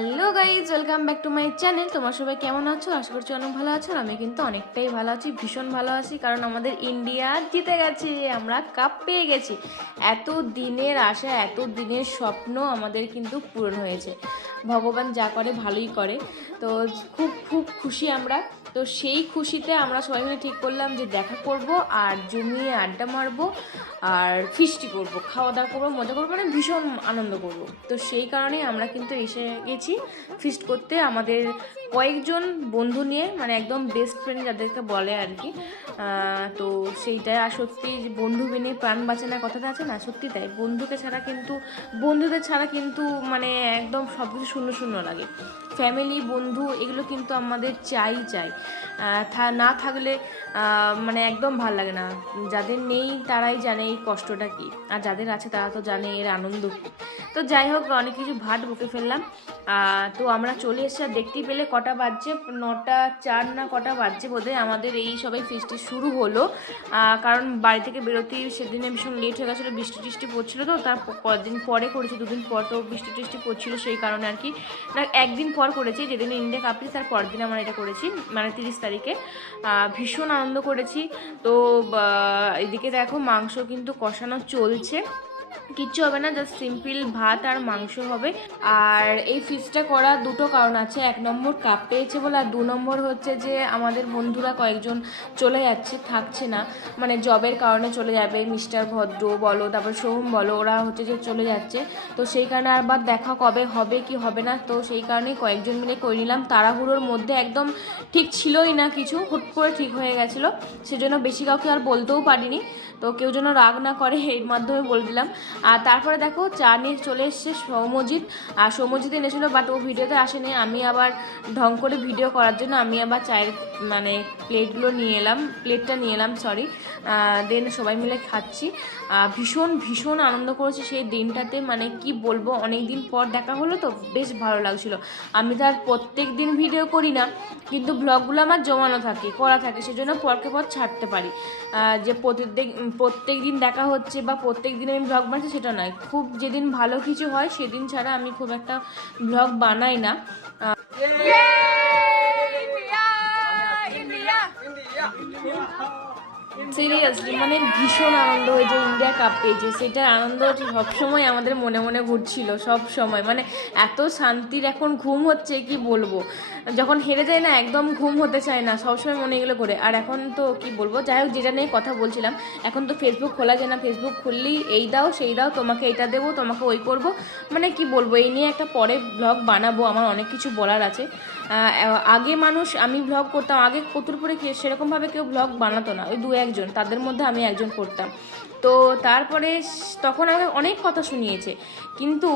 Hello guys, welcome back to my channel. তোমার সবাই কেমন আছো? আশা করছি অনেক ভালো আছো আমি কিন্তু অনেকটাই ভালো আছি, ভীষণ ভালো আছি, কারণ আমাদের ইন্ডিয়া জিতে গেছে, আমরা কাপ পেয়ে গেছি। এত দিনের আশা, এত দিনের স্বপ্ন আমাদের কিন্তু পূরণ হয়েছে। ভগবান যা করে ভালোই করে। তো খুব খুব খুশি আমরা। তো সেই খুশিতে আমরা সবাই মিলে ঠিক করলাম যে দেখা করব আর জমিয়ে আড্ডা মারবো আর ফিস্টি করব খাওয়া দাওয়া করব, মজা করব মানে ভীষণ আনন্দ করব। তো সেই কারণেই আমরা কিন্তু এসে গেছি ফিস্ট করতে আমাদের কয়েকজন বন্ধু নিয়ে মানে একদম বেস্ট ফ্রেন্ড যাদেরকে বলে আর কি। তো সেইটাই আর সত্যি বন্ধু বিনে প্রাণ বাঁচে না কথাটা আছে না? সত্যি তাই। বন্ধুকে ছাড়া কিন্তু, বন্ধুদের ছাড়া কিন্তু মানে একদম সব কিছু শূন্য শূন্য লাগে। ফ্যামিলি বন্ধু, এগুলো কিন্তু আমাদের চাই চাই। না থাকলে মানে একদম ভালো লাগে না। যাদের নেই, তারাই জানে এই কষ্টটা কী। আর যাদের আছে, তারা তো জানে এর আনন্দ তো যাই হোক, অনেক কিছু ভাট বকে ফেললাম। তো আমরা চলে এসেছি, আর দেখতেই পেলে কটা বাজছে, নটা চার না কটা বাজছে বোধহয়। আমাদের এই সবাই ফিস্টি শুরু হলো। কারণ বাড়ি থেকে বেরোতেই সেদিনে ভীষণ লেট হয়ে গেছিল, বৃষ্টি টিষ্টি পড়ছিলো তো তার কদিন পরে করেছি, দুদিন পর তো বৃষ্টি টিষ্টি পড়ছিলো সেই কারণে আর কি। একদিন পর করেছি, যেদিন ইন্ডিয়া কাপ তার পরের দিন আমরা এটা করেছি মানে তিরিশ তারিখে। ভীষণ আনন্দ করেছি। তো এদিকে দেখো মাংস কিন্তু কষানো চলছে। কিচ্ছু হবে না জাস্ট সিম্পল ভাত আর মাংস হবে। আর এই ফিসটা করা দুটো কারণ আছে। এক নম্বর কাপ পেয়েছে বলে, আর দু নম্বর হচ্ছে যে, আমাদের বন্ধুরা কয়েকজন চলে যাচ্ছে, থাকছে না। মানে জবের কারণে চলে যাবে। মিস্টার ভদ্র বলো, তারপর সোহম বলো, ওরা হচ্ছে যে চলে যাচ্ছে। তো সেই কারণে আবার দেখা কবে হবে, কি হবে না, তো সেই কারণেই কয়েকজন মিলে করে নিলাম। তাড়াহুড়োর মধ্যে একদম ঠিক ছিলই না কিছু, হুট করে ঠিক হয়ে গেছিল। সেজন্য বেশি কাউকে আর বলতেও পারিনি। তো কেউ যেন রাগ না করে, এর মাধ্যমে বলে দিলাম। আর তারপরে দেখো, চা নিয়ে চলে এসছে সৌমজিৎ। আর সৌমজিৎ এনেছিল বাট ও ভিডিওতে আসেনি। আমি আবার ঢং করে ভিডিও করার জন্য আমি আবার চায়ের মানে প্লেটগুলো নিয়ে এলাম প্লেটটা নিয়ে এলাম সরি দেন সবাই মিলে খাচ্ছি। ভীষণ ভীষণ আনন্দ করেছি সেই দিনটাতে। মানে কি বলব অনেক দিন পর দেখা হলো তো, বেশ ভালো লাগছিল। আমি তো আর প্রত্যেক দিন ভিডিও করি না, কিন্তু ব্লগগুলো আমার জমানো থাকে, করা থাকে, সেজন্য পরকে পর ছাড়তে পারি। যে প্রত্যেক প্রত্যেক দিন দেখা হচ্ছে বা প্রত্যেক দিন আমি ব্লগ বানাচ্ছি সেটা নয়। খুব যেদিন ভালো কিছু হয় সেদিন ছাড়া আমি খুব একটা ব্লগ বানাই না। সিরিয়াসলি মানে ভীষণ আনন্দ হয়েছে ইন্ডিয়া কাপ পেয়েছে সেটার আনন্দ সবসময় আমাদের মনে মনে ঘুরছিল সব সময় মানে এত শান্তির এখন ঘুম হচ্ছে, কি বলব? যখন হেরে যায় না, একদম ঘুম হতে চায় না, সবসময় মনে এগুলো করে। আর এখন তো কি বলব, যাই হোক, যেটা নিয়ে কথা বলছিলাম, এখন তো ফেসবুক খোলা যায় না। ফেসবুক খুললেই এই দাও, সেই দাও, তোমাকে এটা দেবো, তোমাকে ওই করব। মানে কি বলব, এই নিয়ে একটা পরে ব্লগ বানাবো, আমার অনেক কিছু বলার আছে। আগে মানুষ, আমি ব্লগ করতাম, আগে কতুরপুরে সেরকমভাবে কেউ ব্লগ বানাতো না। ওই দু একজন তাদের মধ্যে আমি একজন করতাম তো তারপরে তখন আমাকে অনেক কথা শুনিয়েছে। কিন্তু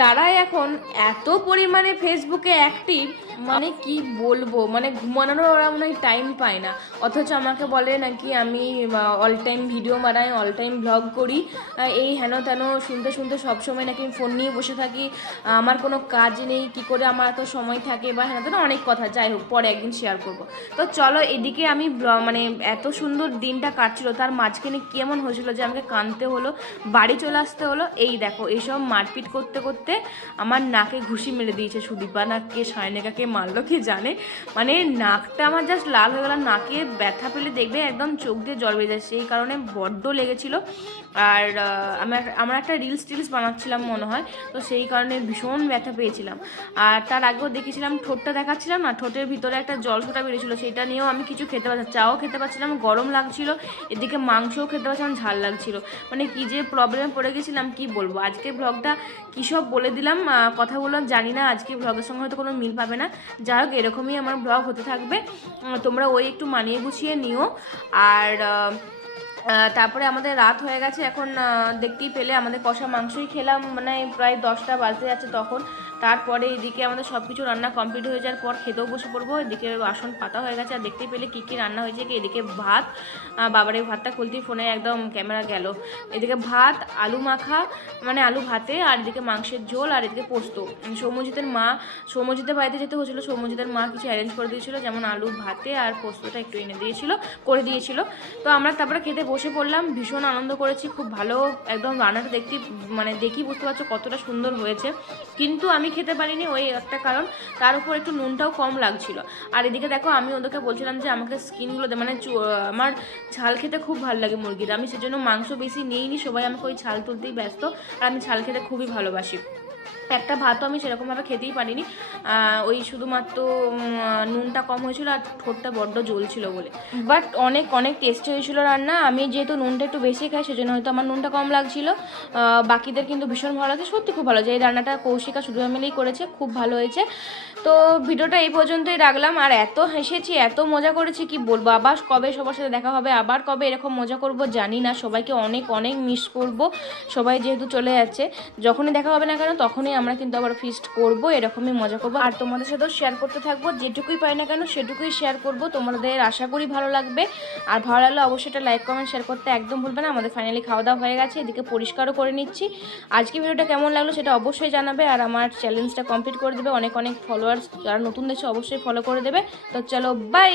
তারাই এখন এত পরিমাণে ফেসবুকে অ্যাক্টিভ মানে কি বলব? মানে ঘুমানোর ওরা মনে হয় টাইম পায় না। অথচ আমাকে বলে নাকি আমি অল টাইম ভিডিও বানাই অল টাইম ব্লগ করি। এই হেন তেন শুনতে শুনতে সবসময় নাকি আমি ফোন নিয়ে বসে থাকি। আমার কোনো কাজ নেই, কি করে আমার এত সময় থাকে বা হেন তেন অনেক কথা। যাই হোক, পরে একদিন শেয়ার করব। তো চলো এদিকে আমি মানে এত সুন্দর দিনটা কাটছিল, তার মাঝখানে কেমন হয়েছিল যে আমাকে কানতে হলো, বাড়ি চলে আসতে হলো। এই দেখো এইসব মারপিট করতে করতে আমার নাকে ঘুষি মেরে দিয়েছে সুদীপা। না কে সায়নিকা কে মারলো কে জানে? মানে নাকটা আমার জাস্ট লাল হয়ে গেল, নাকে ব্যথা পেলে দেখবে একদম চোখ দিয়ে জল বেরিয়ে যায়। সেই কারণে বড্ড লেগেছিল। আর আমার, আমরা একটা রিলস টিলস বানাচ্ছিলাম মনে হয়, তো সেই কারণে ভীষণ ব্যথা পেয়েছিলাম। আর তার আগেও দেখেছিলাম, ঠোঁটটা দেখাচ্ছিলাম না, ঠোঁটের ভিতরে একটা জল ফোটা বেরিয়েছিল। সেটা নিয়েও আমি কিছু খেতে পারছিলাম চাও খেতে পারছিলাম গরম লাগছিল। এদিকে মাংসও খেতে পারছিলাম ঝাল লাগছিল মানে কি যে প্রবলেমে পড়ে গেছিলাম কি বলব? আজকে ব্লগটা কী সব বলে দিলাম আহ, কথাগুলো জানি না আজকে ব্লগের সঙ্গে হয়তো কোনো মিল পাবে না। যাই হোক এরকমই আমার ব্লগ হতে থাকবে। তোমরা ওই একটু মানিয়ে গুছিয়ে নিও। আর তারপরে আমাদের রাত হয়ে গেছে এখন দেখতেই পেলে আমাদের কষা মাংসই খেলাম মানে প্রায় দশটা বাজতে যাচ্ছে তখন। তারপরে এদিকে আমাদের সব কিছু রান্না কমপ্লিট হয়ে যাওয়ার পর খেতেও বসে পড়ব। এদিকে বাসন পাতা হয়ে গেছে, আর দেখতে পেলে কী কী রান্না হয়েছে কি? এদিকে ভাত বাবার এই ভাতটা খুলতেই ফোনে একদম ক্যামেরা গেল। এদিকে ভাত, আলু মাখা মানে আলু ভাতে, আর এদিকে মাংসের ঝোল, আর এদিকে পোস্ত। সৌম্যজিতের মা সৌম্যজিতের বাড়িতে যেতে হয়েছিল সৌম্যজিতের মা কিছু অ্যারেঞ্জ করে দিয়েছিল, যেমন আলু ভাতে আর পোস্তটা একটু এনে দিয়েছিল, করে দিয়েছিল। তো আমরা তারপরে খেতে বসে পড়লাম, ভীষণ আনন্দ করেছি, খুব ভালো একদম রান্নাটা দেখতে মানে দেখি বুঝতে পারছ কতটা সুন্দর হয়েছে। কিন্তু আমি আমি খেতে পারিনি, ওই একটা কারণ। তার উপর একটু নুনটাও কম লাগছিল। আর এদিকে দেখো, আমি ওদেরকে বলছিলাম যে, আমাকে স্কিনগুলোতে মানে আমার ঝাল খেতে খুব ভালো লাগে মুরগির। আমি সেজন্য মাংস বেশি নিইনি, সবাই আমাকে ওই ছাল তুলতেই ব্যস্ত। আর আমি ঝাল খেতে খুবই ভালোবাসি। একটা ভাতও আমি সেরকমভাবে খেতেই পারিনি। ওই শুধুমাত্র নুনটা কম হয়েছিল আর ঠোঁটটা বড্ড জ্বলছিল বলে। বাট অনেক অনেক টেস্টি হয়েছিল রান্না। আমি যেহেতু নুনটা একটু বেশি খাই সেজন্য হয়তো আমার নুনটা কম লাগছিল। বাকিদের কিন্তু ভীষণ ভালো লাগে সত্যি খুব ভালো যে এই রান্নাটা কৌশিকা শুধু মিলেই করেছে খুব ভালো হয়েছে। তো ভিডিওটা এই পর্যন্তই রাখলাম। আর এত হেসেছি এত মজা করেছি কি বলব? আবার কবে সবার সাথে দেখা হবে? আবার কবে এরকম মজা করব? জানি না। সবাইকে অনেক অনেক মিস করব। সবাই যেহেতু চলে যাচ্ছে যখনই দেখা হবে না কেন তখনই আমরা কিন্তু আবার ফিস্ট করব, এরকমই মজা করব। আর তোমাদের সাথেও শেয়ার করতে থাকব, যেটুকুই পাই না কেন সেটুকুই শেয়ার করব। তোমাদের আশা করি ভালো লাগবে। আর ভালো লাগলে অবশ্যই এটা লাইক কমেন্ট শেয়ার করতে একদম ভুলবে না। আমাদের ফাইনালি খাওয়া দাওয়া হয়ে গেছে, এদিকে পরিষ্কারও করে নিচ্ছি। আজকে ভিডিওটা কেমন লাগল সেটা অবশ্যই জানাবে। আর আমার চ্যালেঞ্জটা কমপ্লিট করে দেবে। অনেক অনেক ফলোয়ার্স যারা নতুন দেশে অবশ্যই ফলো করে দেবে। তো চলো বাই